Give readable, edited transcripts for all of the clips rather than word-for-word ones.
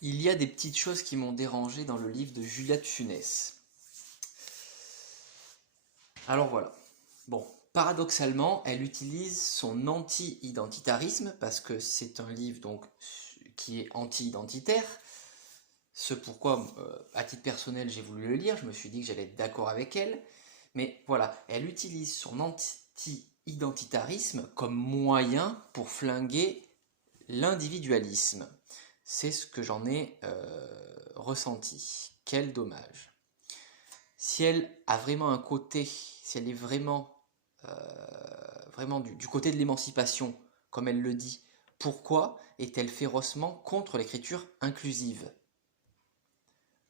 Il y a des petites choses qui m'ont dérangé dans le livre de Julia de Funès. Alors voilà. Bon, paradoxalement, elle utilise son anti-identitarisme parce que c'est un livre donc qui est anti-identitaire. Ce pourquoi, à titre personnel, j'ai voulu le lire. Je me suis dit que j'allais être d'accord avec elle. Mais voilà, elle utilise son anti-identitarisme comme moyen pour flinguer l'individualisme. C'est ce que j'en ai ressenti. Quel dommage. Si elle a vraiment un côté, si elle est vraiment du côté de l'émancipation, comme elle le dit, pourquoi est-elle férocement contre l'écriture inclusive?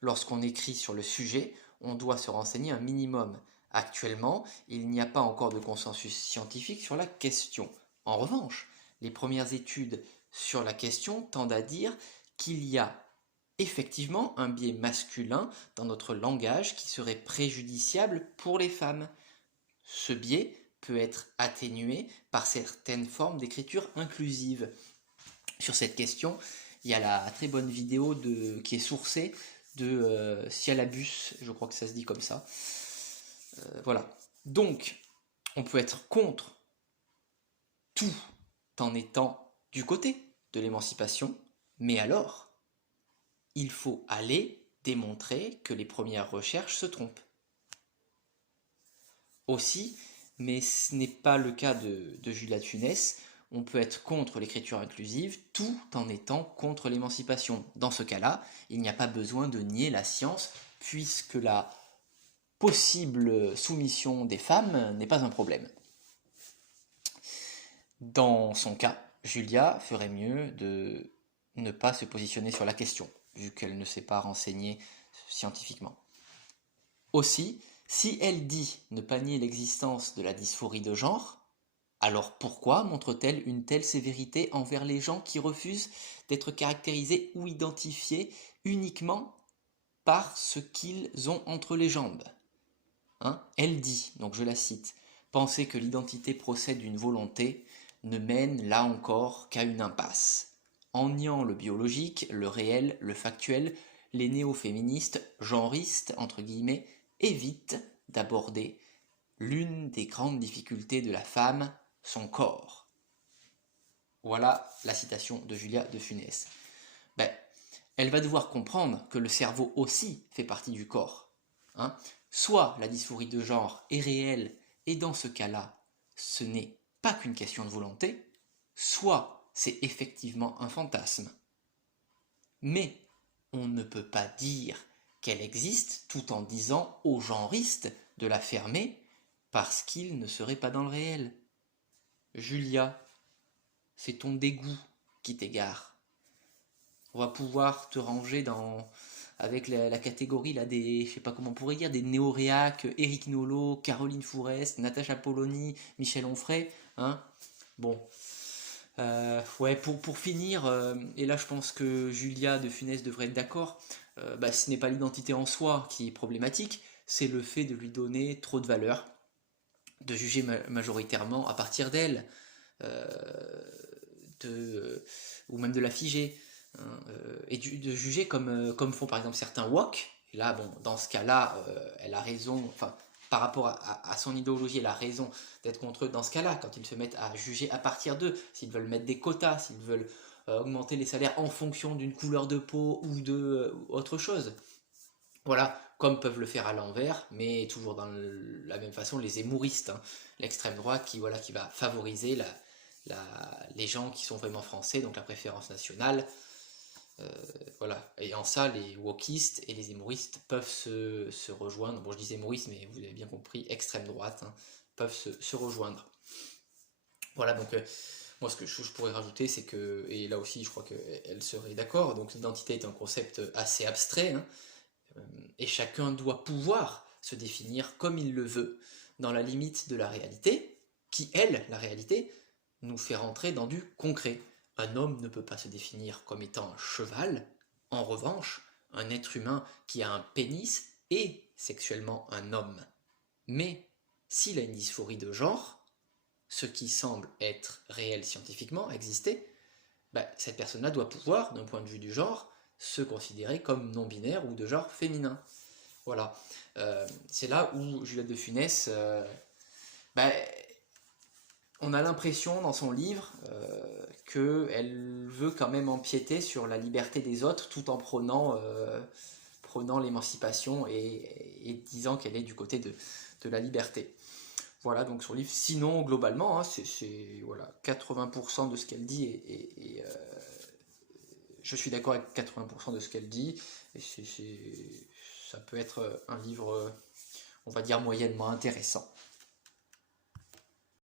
Lorsqu'on écrit sur le sujet, on doit se renseigner un minimum. Actuellement, il n'y a pas encore de consensus scientifique sur la question. En revanche, les premières études sur la question tendent à dire qu'il y a effectivement un biais masculin dans notre langage qui serait préjudiciable pour les femmes. Ce biais peut être atténué par certaines formes d'écriture inclusive. Sur cette question, il y a la très bonne vidéo qui est sourcée de Sialabus, je crois que ça se dit comme ça. Voilà. Donc, on peut être contre tout en étant du côté de l'émancipation, mais alors, il faut aller démontrer que les premières recherches se trompent. Aussi, mais ce n'est pas le cas de Julia Tunès, on peut être contre l'écriture inclusive tout en étant contre l'émancipation. Dans ce cas-là, il n'y a pas besoin de nier la science, puisque la possible soumission des femmes n'est pas un problème. Dans son cas, Julia ferait mieux de ne pas se positionner sur la question, vu qu'elle ne s'est pas renseignée scientifiquement. Aussi, si elle dit ne pas nier l'existence de la dysphorie de genre, alors pourquoi montre-t-elle une telle sévérité envers les gens qui refusent d'être caractérisés ou identifiés uniquement par ce qu'ils ont entre les jambes? Elle dit, donc je la cite, penser que l'identité procède d'une volonté ne mène là encore qu'à une impasse. En niant le biologique, le réel, le factuel, les néo-féministes, genristes, entre guillemets, évitent d'aborder l'une des grandes difficultés de la femme, son corps. Voilà la citation de Julia de Funès. Ben, elle va devoir comprendre que le cerveau aussi fait partie du corps. Soit la dysphorie de genre est réelle, et dans ce cas-là, ce n'est pas qu'une question de volonté, soit c'est effectivement un fantasme. Mais on ne peut pas dire qu'elle existe tout en disant aux genristes de la fermer parce qu'ils ne seraient pas dans le réel. Julia, c'est ton dégoût qui t'égare. On va pouvoir te ranger avec la catégorie là des, je sais pas comment on pourrait dire, des néoréacs, Éric Nolot, Caroline Fourest, Natacha Polony, Michel Onfray, hein. Bon, ouais, pour finir, et là je pense que Julia de Funès devrait être d'accord, ce n'est pas l'identité en soi qui est problématique, c'est le fait de lui donner trop de valeur, de juger majoritairement à partir d'elle, euh, ou même de la figer, et de juger comme font par exemple certains woke. Et là, bon, dans ce cas-là, elle a raison, enfin, par rapport à son idéologie, elle a raison d'être contre eux dans ce cas-là, quand ils se mettent à juger à partir d'eux, s'ils veulent mettre des quotas, s'ils veulent augmenter les salaires en fonction d'une couleur de peau ou de autre chose. Voilà, comme peuvent le faire à l'envers, mais toujours dans la même façon, les hémouristes, l'extrême droite qui va favoriser les gens qui sont vraiment français, donc la préférence nationale. Voilà, et en ça, les wokistes et les hémouristes peuvent se rejoindre. Bon, je dis hémouristes, mais vous avez bien compris, extrême droite, peuvent se rejoindre. Voilà, donc moi ce que je pourrais rajouter, c'est que, et là aussi je crois qu'elle serait d'accord, donc l'identité est un concept assez abstrait, et chacun doit pouvoir se définir comme il le veut, dans la limite de la réalité, qui, elle, la réalité, nous fait rentrer dans du concret. Un homme ne peut pas se définir comme étant un cheval, en revanche, un être humain qui a un pénis est sexuellement un homme. Mais s'il a une dysphorie de genre, ce qui semble être réel scientifiquement, exister, cette personne-là doit pouvoir, d'un point de vue du genre, se considérer comme non-binaire ou de genre féminin. Voilà. C'est là où Juliette de Funès, ben, on a l'impression dans son livre qu'elle veut quand même empiéter sur la liberté des autres tout en prônant l'émancipation et disant qu'elle est du côté de la liberté. Voilà donc son livre. Sinon, globalement, hein, c'est voilà, 80% de ce qu'elle dit je suis d'accord avec 80% de ce qu'elle dit. Et ça peut être un livre, on va dire, moyennement intéressant.